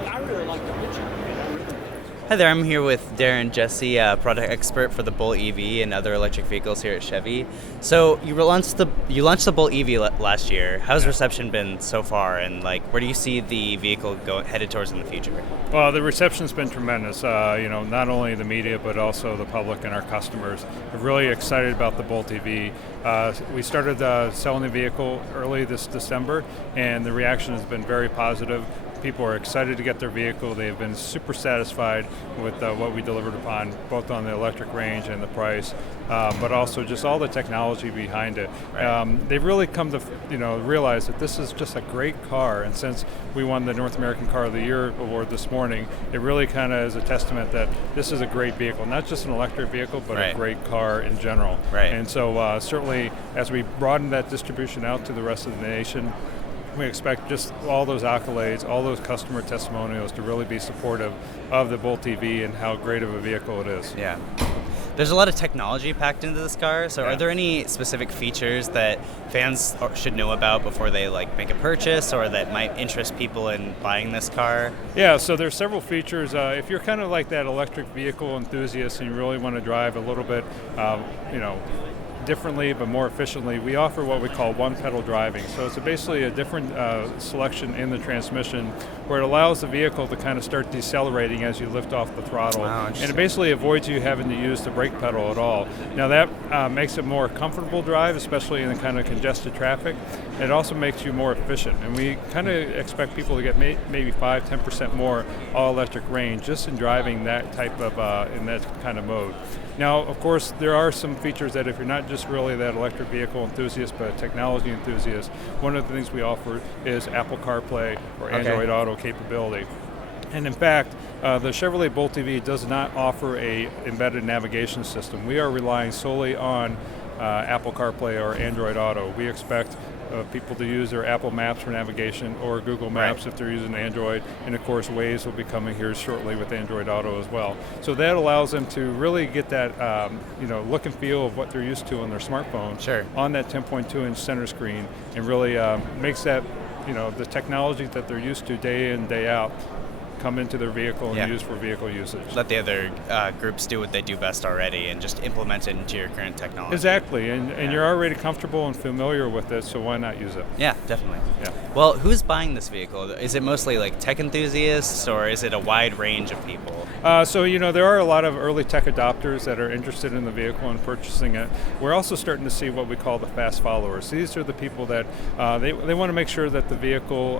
I really like the picture. Hi there, I'm here with Darin Gesse, product expert for the Bolt EV and other electric vehicles here at Chevy. So you launched the Bolt EV last year. How's reception been so far, and where do you see the vehicle headed towards in the future? Well, the reception's been tremendous. Not only the media, but also the public and our customers are really excited about the Bolt EV. We started selling the vehicle early this December, and the reaction has been very positive. People are excited to get their vehicle. They have been super satisfied with what we delivered upon, both on the electric range and the price, but also just all the technology behind it. Right. They've really come to realize that this is just a great car, and since we won the North American Car of the Year award this morning, it really kind of is a testament that this is a great vehicle, not just an electric vehicle, but Right. a great car in general. Right. And so certainly as we broaden that distribution out to the rest of the nation, we expect just all those accolades, all those customer testimonials to really be supportive of the Bolt EV and how great of a vehicle it is. Yeah. There's a lot of technology packed into this car, so Yeah. are there any specific features that fans should know about before they make a purchase, or that might interest people in buying this car? Yeah, so there's several features. If you're kind of like that electric vehicle enthusiast and you really want to drive a little bit, differently but more efficiently, we offer what we call one pedal driving. So it's basically a different selection in the transmission where it allows the vehicle to kind of start decelerating as you lift off the throttle. Wow, and it interesting. basically avoids you having to use the brake pedal at all. Now that makes it more comfortable drive, especially in the kind of congested traffic. It also makes you more efficient. And we kind of expect people to get maybe 5-10% more all-electric range just in driving that type of, in that kind of mode. Now, of course, there are some features that if you're not just really that electric vehicle enthusiast, but a technology enthusiast, one of the things we offer is Apple CarPlay or Android Auto capability. And in fact, the Chevrolet Bolt EV does not offer a embedded navigation system. We are relying solely on Apple CarPlay or Android Auto. We expect people to use their Apple Maps for navigation or Google Maps if they're using Android, and of course Waze will be coming here shortly with Android Auto as well. So that allows them to really get that look and feel of what they're used to on their smartphone on that 10.2-inch center screen, and really makes that the technology that they're used to day in, day out come into their vehicle and use for vehicle usage. Let the other groups do what they do best already and just implement it into your current technology. Exactly, and you're already comfortable and familiar with it, so why not use it? Yeah, definitely. Yeah. Well, who's buying this vehicle? Is it mostly tech enthusiasts, or is it a wide range of people? So there are a lot of early tech adopters that are interested in the vehicle and purchasing it. We're also starting to see what we call the fast followers. These are the people that they want to make sure that the vehicle,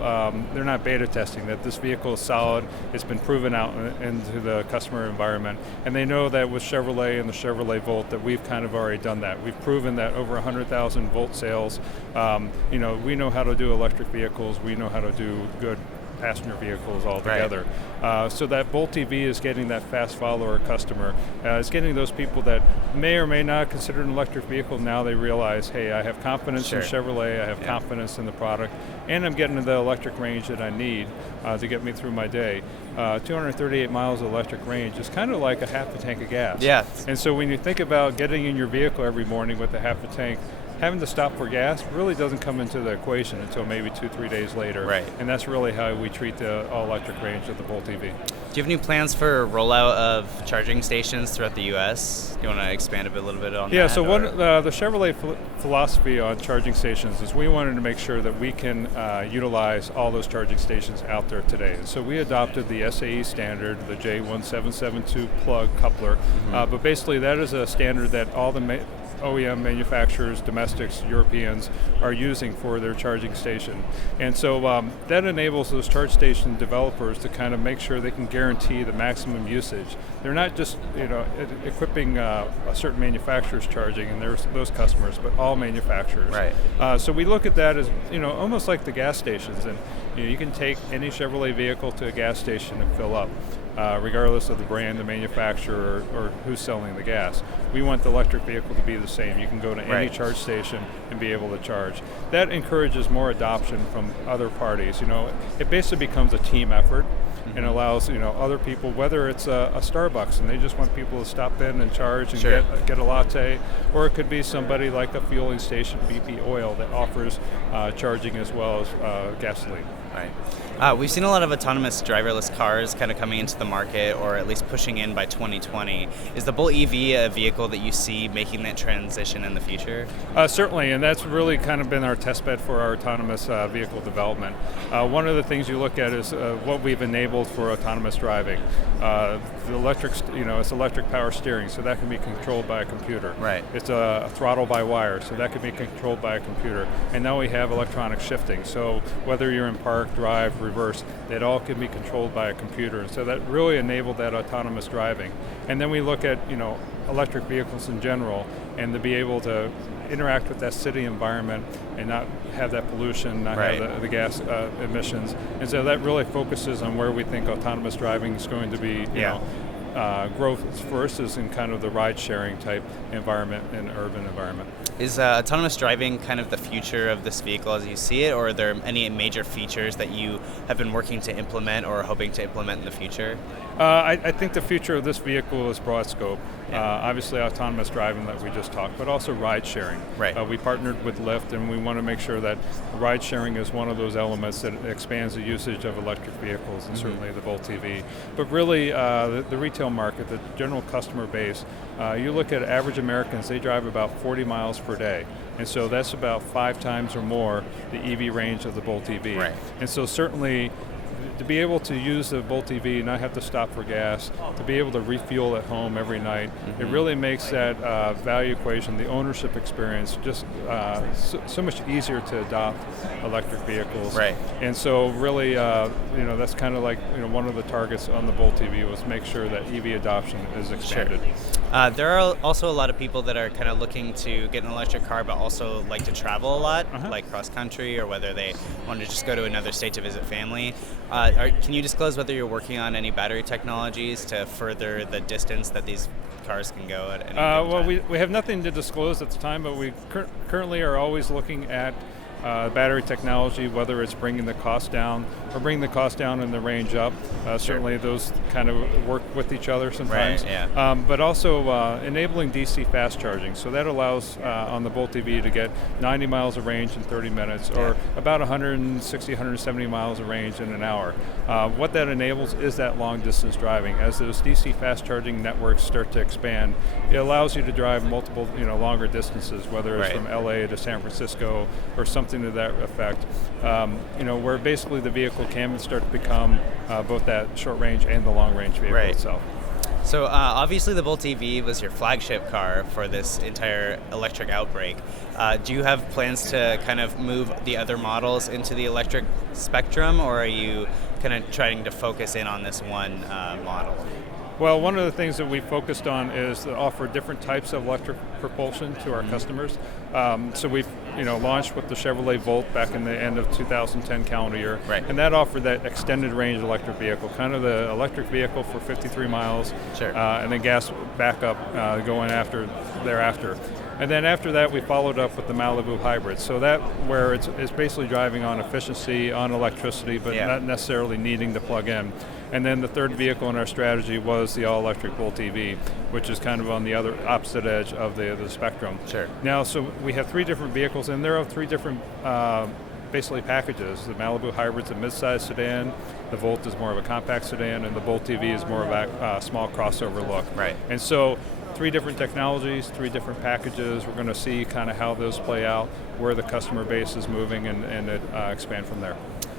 they're not beta testing, that this vehicle is solid, it's been proven out into the customer environment, and they know that with Chevrolet and the Chevrolet Volt that we've kind of already done that. We've proven that over 100,000 Volt sales, we know how to do electric vehicles, we know how to do good passenger vehicles altogether. So that Bolt EV is getting that fast follower customer. It's getting those people that may or may not consider an electric vehicle. Now they realize, hey, I have confidence in Chevrolet, I have confidence in the product, and I'm getting the electric range that I need to get me through my day. 238 miles of electric range is kind of like a half a tank of gas. Yeah. And so when you think about getting in your vehicle every morning with a half a tank, having to stop for gas really doesn't come into the equation until maybe 2-3 days later. Right. And that's really how we treat the all-electric range of the Bolt EV. Do you have any plans for rollout of charging stations throughout the U.S.? Do you want to expand a little bit on that? Yeah, so the Chevrolet philosophy on charging stations is we wanted to make sure that we can utilize all those charging stations out there today. And so we adopted the SAE standard, the J1772 plug coupler, but basically that is a standard that all the OEM manufacturers, domestics, Europeans are using for their charging station. And so that enables those charge station developers to kind of make sure they can guarantee the maximum usage. They're not just equipping a certain manufacturer's charging and there's those customers, but all manufacturers. Right. So we look at that as almost like the gas stations, and you can take any Chevrolet vehicle to a gas station and fill up. Regardless of the brand, the manufacturer, or who's selling the gas. We want the electric vehicle to be the same. You can go to any charge station and be able to charge. That encourages more adoption from other parties. It basically becomes a team effort. and allows other people, whether it's a Starbucks and they just want people to stop in and charge and Sure. get a latte, or it could be somebody like a fueling station, BP Oil, that offers charging as well as gasoline. Right. We've seen a lot of autonomous driverless cars kind of coming into the market, or at least pushing in by 2020. Is the Bolt EV a vehicle that you see making that transition in the future? Certainly, and that's really kind of been our test bed for our autonomous vehicle development. One of the things you look at is what we've enabled for autonomous driving. The electric, it's electric power steering, so that can be controlled by a computer. Right. It's a throttle by wire, so that can be controlled by a computer. And now we have electronic shifting, so whether you're in park, drive, reverse, it all can be controlled by a computer. And so that really enabled that autonomous driving. And then we look at electric vehicles in general, and to be able to interact with that city environment and not have that pollution, not Right. have the gas emissions. And so that really focuses on where we think autonomous driving is going to be, growth first is in kind of the ride-sharing type environment and urban environment. Is autonomous driving kind of the future of this vehicle as you see it, or are there any major features that you have been working to implement or hoping to implement in the future? I think the future of this vehicle is broad scope. Yeah. Obviously autonomous driving that we just talked, but also ride sharing. Right. We partnered with Lyft, and we want to make sure that ride sharing is one of those elements that expands the usage of electric vehicles, and certainly the Bolt EV. But really, the retail market, the general customer base, you look at average Americans, they drive about 40 miles per day. And so that's about 5 times or more the EV range of the Bolt EV. Right. And so certainly, to be able to use the Bolt EV, not have to stop for gas, to be able to refuel at home every night, it really makes that value equation, the ownership experience, just so much easier to adopt electric vehicles. Right. And so really, that's kind of like one of the targets on the Bolt EV was make sure that EV adoption is expanded. There are also a lot of people that are kind of looking to get an electric car, but also like to travel a lot, like cross country, or whether they want to just go to another state to visit family. Can you disclose whether you're working on any battery technologies to further the distance that these cars can go at any given Well, time? we have nothing to disclose at the time, but we currently are always looking at battery technology, whether it's bringing the cost down or bringing the cost down and the range up. Certainly those kind of work with each other sometimes. Right, yeah. But also enabling DC fast charging. So that allows on the Bolt EV to get 90 miles of range in 30 minutes or about 160, 170 miles of range in an hour. What that enables is that long distance driving. As those DC fast charging networks start to expand, it allows you to drive multiple, longer distances, whether it's from LA to San Francisco or something to that effect, where basically the vehicle can start to become both that short range and the long range vehicle itself. So obviously the Bolt EV was your flagship car for this entire electric outbreak. Do you have plans to kind of move the other models into the electric spectrum, or are you kind of trying to focus in on this one model? Well, one of the things that we focused on is to offer different types of electric propulsion to our customers. So we've launched with the Chevrolet Volt back in the end of 2010 calendar year, and that offered that extended range electric vehicle, kind of the electric vehicle for 53 miles, and then gas backup going thereafter. And then after that, we followed up with the Malibu Hybrid. So that where it's basically driving on efficiency, on electricity, but not necessarily needing to plug in. And then the third vehicle in our strategy was the all-electric Bolt EV, which is kind of on the other opposite edge of the spectrum. Now, so we have 3 different vehicles, and there are 3 different basically packages. The Malibu Hybrid's a mid-size sedan, the Volt is more of a compact sedan, and the Bolt EV is more of a small crossover look. And so 3 different technologies, 3 different packages. We're going to see kind of how those play out, where the customer base is moving, and expand from there.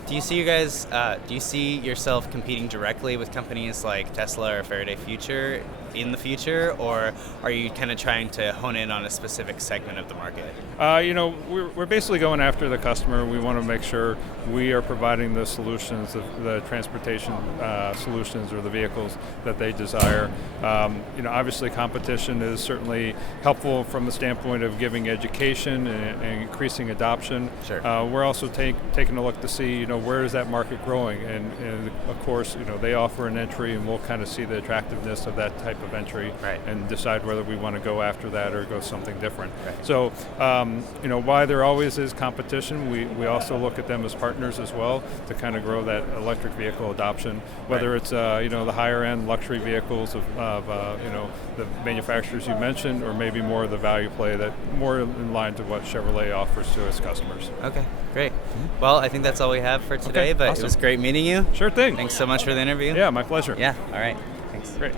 Do you see yourself competing directly with companies like Tesla or Faraday Future in the future, or are you kind of trying to hone in on a specific segment of the market? We're basically going after the customer. We want to make sure we are providing the solutions, the transportation solutions or the vehicles that they desire. Obviously competition is certainly helpful from the standpoint of giving education and increasing adoption. We're also taking a look to see, where is that market growing, and of course, they offer an entry, and we'll kind of see the attractiveness of that type of entry, Right. and decide whether we want to go after that or go something different. Right. So, why there always is competition, we also look at them as partners as well to kind of grow that electric vehicle adoption, whether Right. it's the higher end luxury vehicles of the manufacturers you mentioned, or maybe more of the value play that more in line to what Chevrolet offers to its customers. Okay, great. Well, I think that's all we have for today, Okay, but awesome. it was great meeting you. Sure thing. Thanks so much for the interview. Yeah, my pleasure. Yeah, all right. Thanks. Great.